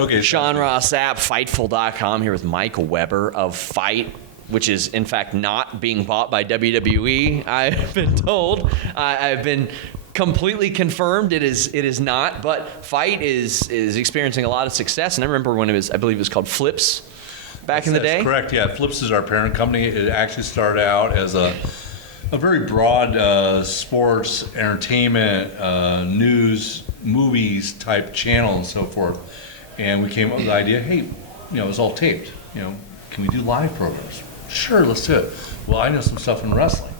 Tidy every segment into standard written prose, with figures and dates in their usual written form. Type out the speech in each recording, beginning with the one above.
Okay. Sean Ross Sapp, Fightful.com, here with Mike Weber of Fite, which is, in fact, not being bought by WWE, I've been told. I've been completely confirmed it is not, but Fite is experiencing a lot of success. And I remember when it was, I believe it was called Flips back in the day. That's correct, yeah. Flips is our parent company. It actually started out as a very broad sports, entertainment, news, movies type channel and so forth. And we came up with the idea, hey, it was all taped. Can we do live programs? Sure, let's do it. Well, I know some stuff in wrestling.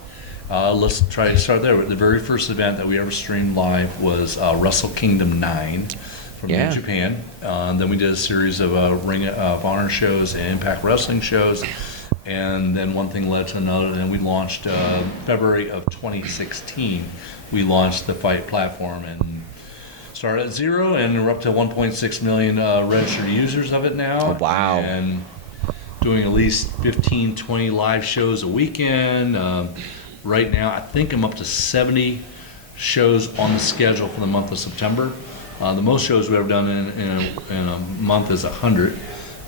Let's try to start there. The very first event that we ever streamed live was Wrestle Kingdom 9 from New Japan. Then we did a series of Ring of Honor shows and Impact Wrestling shows. And then one thing led to another. And then we launched February of 2016. We launched the Fite platform and started at 0, and we're up to 1.6 million registered users of it now. Oh, wow. And doing at least 15, 20 live shows a weekend. Right now, I think I'm up to 70 shows on the schedule for the month of September. The most shows we've ever done in a month is 100.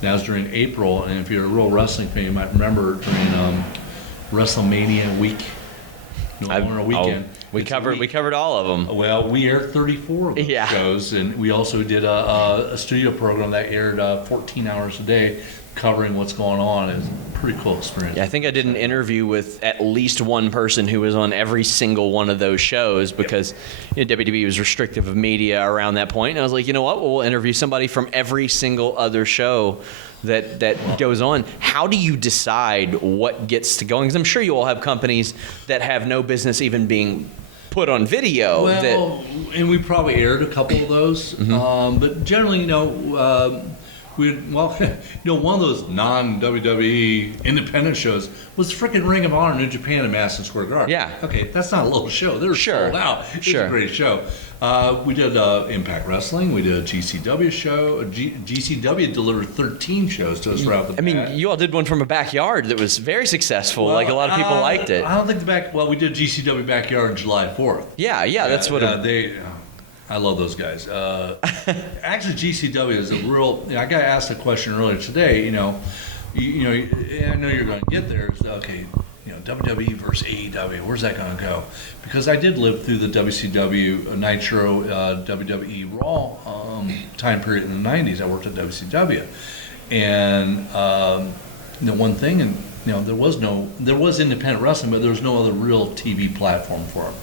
That was during April, and if you're a real wrestling fan, you might remember during WrestleMania week, weekend. We covered all of them. Well, we aired 34 of those shows, and we also did a studio program that aired 14 hours a day, covering what's going on. It's a pretty cool experience. Yeah, I think I did an interview with at least one person who was on every single one of those shows because WWE was restrictive of media around that point. And I was like, you know what? We'll interview somebody from every single other show that goes on. How do you decide what gets to going? Because I'm sure you all have companies that have no business even being put on video. Well, and we probably aired a couple of those. But generally, one of those non-WWE independent shows was freaking Ring of Honor New Japan in Madison Square Garden. Yeah. Okay, that's not a little show. They're sold out. It's a great show. We did Impact Wrestling. We did a GCW show. GCW delivered 13 shows to us right off the bat. I mean, you all did one from a backyard that was very successul. Well, a lot of people liked it. I don't think we did GCW Backyard July 4th. Yeah, that's what I love those guys. Actually, GCW is a real. I got asked a question earlier today. I know you're going to get there. It's, okay, WWE versus AEW. Where's that going to go? Because I did live through the WCW Nitro WWE Raw time period in the '90s. I worked at WCW, and the one thing, and there was independent wrestling, but there was no other real TV platform for them.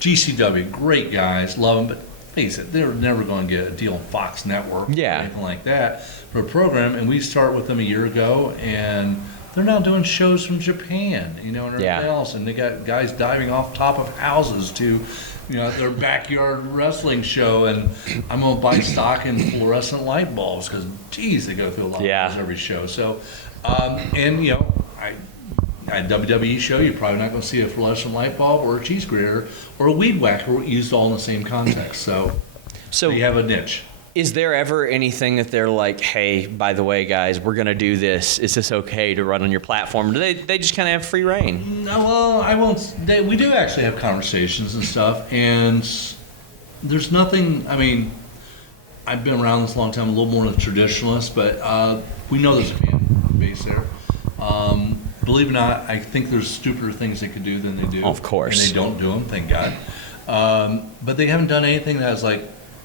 GCW, great guys, love them, but face it, they're never going to get a deal on Fox Network or anything like that for a program. And we start with them a year ago, and they're now doing shows from Japan, and everything else. And they got guys diving off top of houses to, their backyard wrestling show. And I'm going to buy stock in fluorescent light bulbs because, geez, they go through a lot of those every show. So, at a WWE show, you're probably not going to see a fluorescent light bulb or a cheese grater or a weed whacker used all in the same context. So you have a niche. Is there ever anything that they're like, hey, by the way, guys, we're going to do this. Is this okay to run on your platform? Or do they just kind of have free reign? No, well, I won't. We do actually have conversations and stuff, and there's nothing. I mean, I've been around this a long time, a little more of a traditionalist, but we know there's a fan base there. Believe it or not, I think there's stupider things they could do than they do. Of course. And they don't do them, thank God. But they haven't done anything that's like,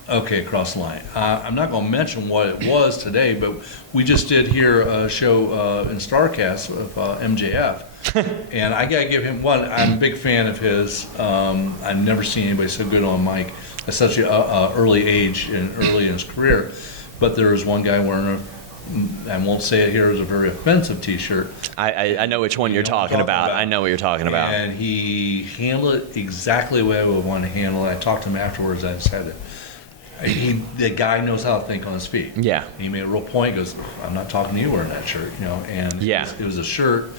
okay, across the line. I'm not going to mention what it was today, but we just did here a show in StarCast with MJF. And I got to give him one. I'm a big fan of his. I've never seen anybody so good on mic at such an early age and early in his career. But there was one guy wearing I won't say it here, is a very offensive T-shirt. I know which one you're talking about. I know what you're talking about. And he handled it exactly the way I would want to handle it. I talked to him afterwards. I said it. The guy knows how to think on his feet. Yeah. He made a real point. He goes, I'm not talking to you wearing that shirt, And it was a shirt.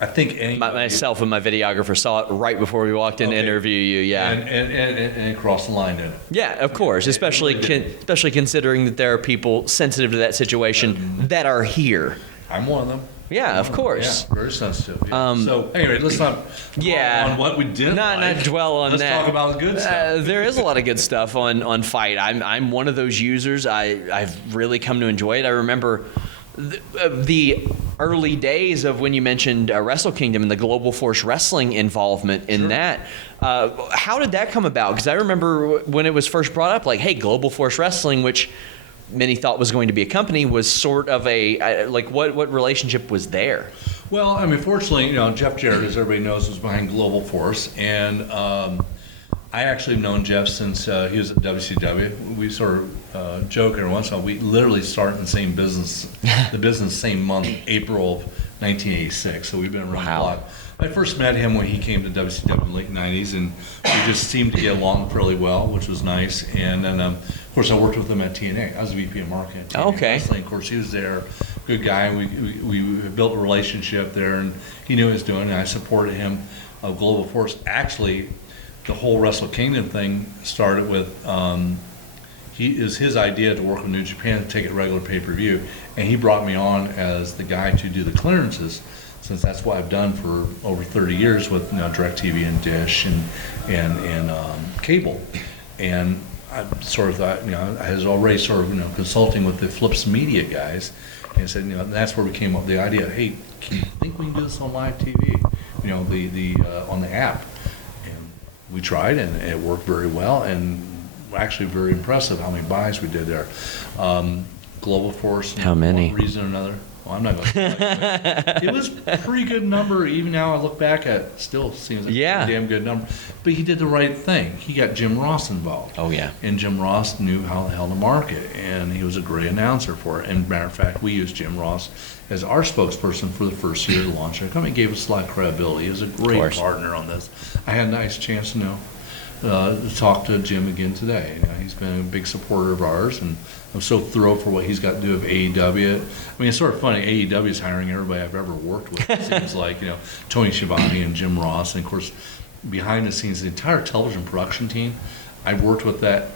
I think myself and my videographer saw it right before we walked in to interview you. Yeah, and crossed the line, didn't it? Yeah, of course. Especially considering that there are people sensitive to that situation that are here. I'm one of them. Yeah, of course. Yeah, very sensitive. Yeah. So anyway, let's not dwell on what we did. Not dwell on let's that. Let's talk about the good stuff. There is a lot of good stuff on Fite. I'm one of those users. I've really come to enjoy it. I remember the early days of when you mentioned Wrestle Kingdom and the Global Force Wrestling involvement in that. How did that come about? Because I remember when it was first brought up, like, hey, Global Force Wrestling, which many thought was going to be a company, was sort of what relationship was there? Well, I mean, fortunately, Jeff Jarrett, as everybody knows, was behind Global Force, and I actually have known Jeff since he was at WCW. We sort of joke every once in a while. We literally started in the same business, same month, April of 1986. So we've been around a lot. I first met him when he came to WCW in the late 90s, and we just seemed to get along fairly well, which was nice. And then, of course, I worked with him at TNA. I was VP of marketing at TNA Wrestling. Of course, he was there, good guy. We built a relationship there, and he knew what he was doing, and I supported him. Global Force, actually, the whole Wrestle Kingdom thing started with his idea to work with New Japan to take it regular pay-per-view, and he brought me on as the guy to do the clearances, since that's what I've done for over 30 years with DirecTV and Dish and cable. And I sort of thought, I was already sort of consulting with the Flips Media guys, and said, that's where we came up with the idea. Hey, can you think we can do this on live TV? On the app. We tried, and it worked very well, and actually very impressive how many buys we did there. Global Force. How many? For one reason or another. Well, I'm not going to. It was a pretty good number. Even now, I look back at it, still seems like a damn good number. But he did the right thing. He got Jim Ross involved. Oh, yeah. And Jim Ross knew how the hell to market, and he was a great announcer for it. And matter of fact, we used Jim Ross as our spokesperson for the first year to launch our company. It gave us a lot of credibility. He was a great partner on this. I had a nice chance to talk to Jim again today. He's been a big supporter of ours, and I'm so thrilled for what he's got to do with AEW. I mean, it's sort of funny. AEW is hiring everybody I've ever worked with. It seems like, Tony Schiavone and Jim Ross, and of course, behind the scenes, the entire television production team. I worked with that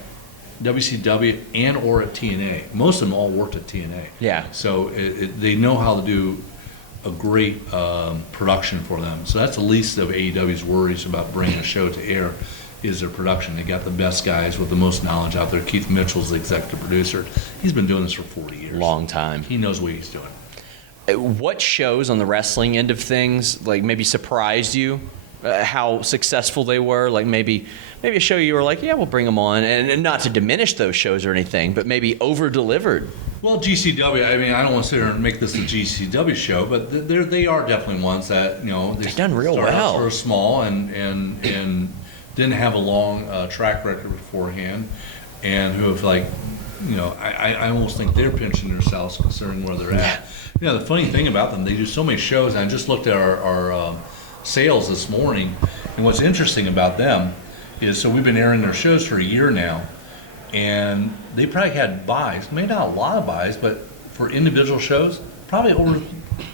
WCW and or at TNA. Most of them all worked at TNA. Yeah. So they know how to do a great production for them. So that's the least of AEW's worries about bringing a show to air is their production. They got the best guys with the most knowledge out there. Keith Mitchell's the executive producer. He's been doing this for 40 years. Long time. He knows what he's doing. What shows on the wrestling end of things like maybe surprised you? How successful they were? Like maybe a show you were like, yeah, we'll bring them on, and not to diminish those shows or anything, but maybe over-delivered. Well, GCW, I mean, I don't want to sit here and make this a GCW show, but they are definitely ones that, they've done real well. Sort of small and didn't have a long track record beforehand, and who have I almost think they're pinching themselves considering where they're at. The funny thing about them, they do so many shows, and I just looked at our sales this morning, and what's interesting about them is, so we've been airing their shows for a year now, and they probably had buys, maybe not a lot of buys, but for individual shows, probably over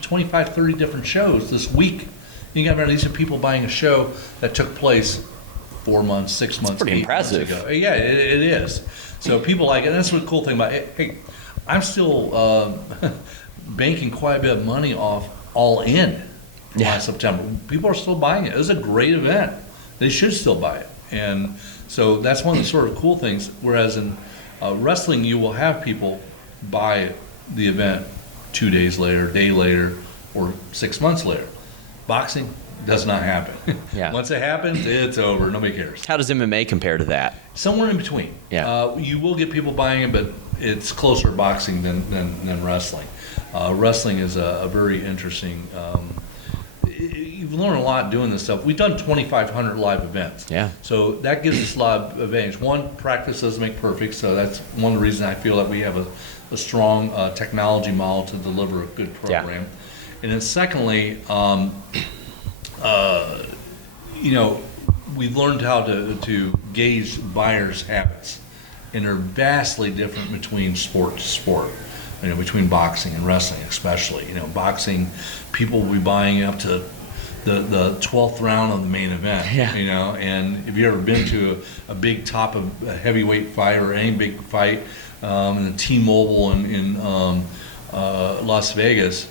25, 30 different shows this week. You got to remember, these are people buying a show that took place 4 months, 6 months, pretty 8 impressive. months ago. Yeah, it is. So people like it. And that's the cool thing about it. Hey, I'm still banking quite a bit of money off All In from last September. People are still buying it. It was a great event. They should still buy it. And so that's one of the sort of cool things. Whereas in wrestling, you will have people buy the event 2 days later, a day later, or 6 months later. Boxing does not happen. Yeah. Once it happens, it's over. Nobody cares. How does MMA compare to that? Somewhere in between. Yeah. You will get people buying it, but it's closer to boxing than wrestling. Wrestling is a very interesting. You've learned a lot doing this stuff. We've done 2,500 live events. Yeah. So that gives us a lot of advantage. One, practice doesn't make perfect, so that's one of the reasons I feel that we have a strong technology model to deliver a good program. Yeah. And then secondly, we've learned how to gauge buyers' habits, and they're vastly different between sport to sport. Between boxing and wrestling, especially. Boxing, people will be buying up to the 12th round of the main event. Yeah. And if you've ever been to a big top of a heavyweight fight or any big fight in the T-Mobile in Las Vegas,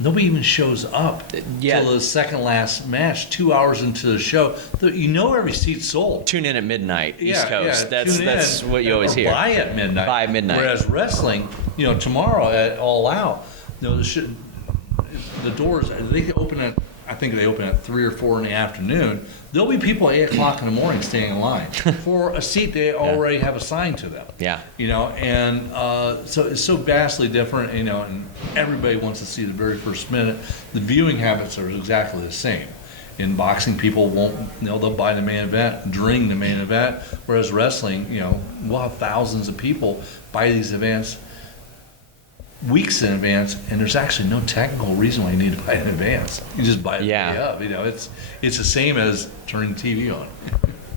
nobody even shows up Yeah. till the second last match, 2 hours into the show. You know every seat's sold. Tune in at midnight, East Yeah, Coast. yeah, tune That's in, what you always or hear. Buy at midnight. Buy at midnight. Whereas wrestling, tomorrow at All Out, the doors, they open at, I think they open at 3 or 4 in the afternoon. There'll be people at 8 o'clock in the morning staying in line for a seat they already have assigned to them. Yeah. And so it's so vastly different, and everybody wants to see the very first minute. The viewing habits are exactly the same. In boxing, people won't, they'll buy the main event during the main event, whereas wrestling, we'll have thousands of people buy these events weeks in advance, and there's actually no technical reason why you need to buy it in advance. You just buy it the day up. It's the same as turning the TV on.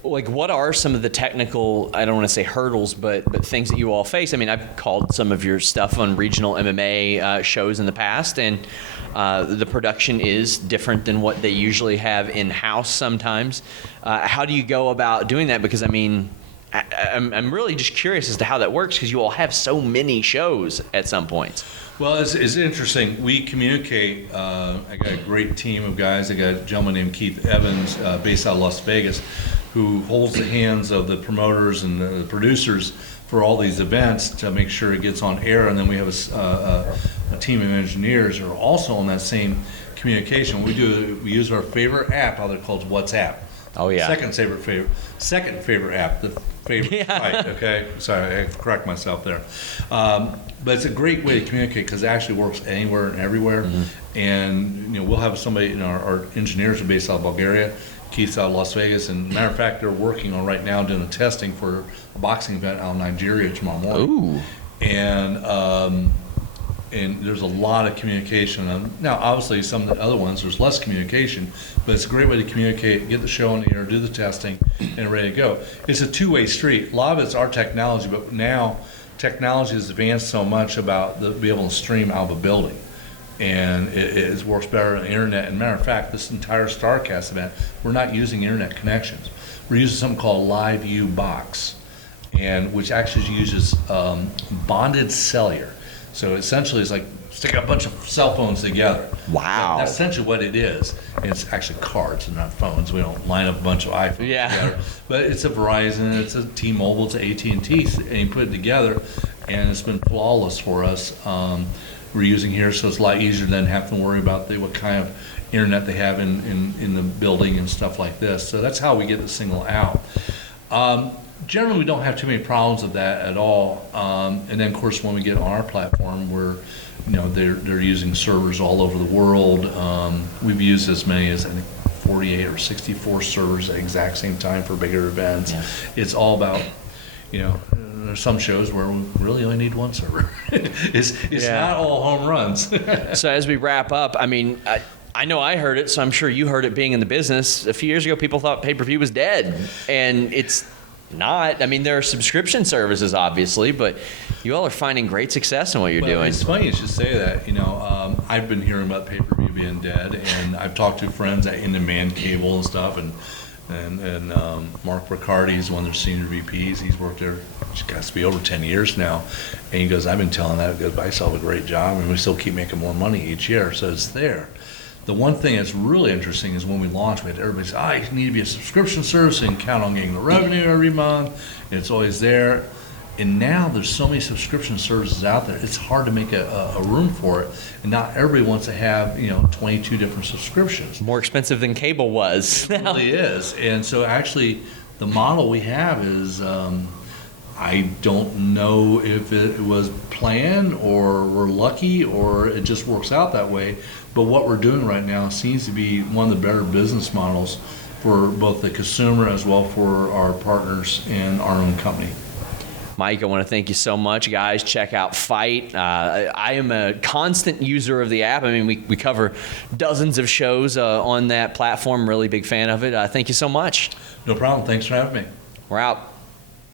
Like, what are some of the technical, I don't want to say hurdles, but things that you all face? I mean, I've called some of your stuff on regional MMA shows in the past, and the production is different than what they usually have in-house sometimes. How do you go about doing that? Because, I mean, I'm really just curious as to how that works, because you all have so many shows at some points. Well, it's interesting. We communicate. I got a great team of guys. I got a gentleman named Keith Evans, based out of Las Vegas, who holds the hands of the promoters and the producers for all these events to make sure it gets on air. And then we have a team of engineers who are also on that same communication. We use our favorite app out there called WhatsApp. Oh yeah. Second favorite app, the favorite Fite. Okay, sorry, I have to correct myself there. But it's a great way to communicate because it actually works anywhere and everywhere. Mm-hmm. And we'll have somebody. Our engineers are based out of Bulgaria, Keith's out of Las Vegas, and matter of fact, they're working on right now doing the testing for a boxing event out in Nigeria tomorrow morning. Ooh. And there's a lot of communication. Now, obviously, some of the other ones, there's less communication, but it's a great way to communicate, get the show on the air, do the testing, and ready to go. It's a two-way street. A lot of it's our technology, but now technology has advanced so much about be able to stream out of a building. And it works better on the internet. And matter of fact, this entire StarCast event, we're not using internet connections. We're using something called Live U Box, which actually uses bonded cellular. So essentially, it's like sticking a bunch of cell phones together. Wow. That's essentially what it is. And it's actually cards and not phones. We don't line up a bunch of iPhones together. But it's a Verizon, it's a T-Mobile, it's an AT&T, and you put it together, and it's been flawless for us. We're using here, so it's a lot easier than having to worry about what kind of internet they have in the building and stuff like this. So that's how we get the signal out. Generally, we don't have too many problems with that at all. And then, of course, when we get on our platform, they're using servers all over the world. We've used as many as, I think, 48 or 64 servers at the exact same time for bigger events. Yeah. It's all about, there's some shows where we really only need one server. It's not all home runs. So as we wrap up, I mean, I know I heard it, so I'm sure you heard it being in the business. A few years ago, people thought pay-per-view was dead, and it's not. I mean, there are subscription services, obviously, but you all are finding great success in what you're doing. It's funny you should say that. I've been hearing about pay-per-view being dead, and I've talked to friends at In-Demand Cable and stuff, and Mark Riccardi is one of their senior VPs. He's worked there, it's got to be over 10 years now. And he goes, I've been telling that because I still have a great job, and we still keep making more money each year, so it's there. The one thing that's really interesting is when we launched, we had everybody say, you need to be a subscription service and count on getting the revenue every month, and it's always there. And now there's so many subscription services out there, it's hard to make a room for it. And not everybody wants to have 22 different subscriptions. More expensive than cable was. It really is. And so actually the model we have is, I don't know if it was planned or we're lucky or it just works out that way. But what we're doing right now seems to be one of the better business models for both the consumer as well for our partners and our own company. Mike, I want to thank you so much. Guys, check out Fite. I am a constant user of the app. I mean, we cover dozens of shows on that platform. Really big fan of it. Thank you so much. No problem. Thanks for having me. We're out.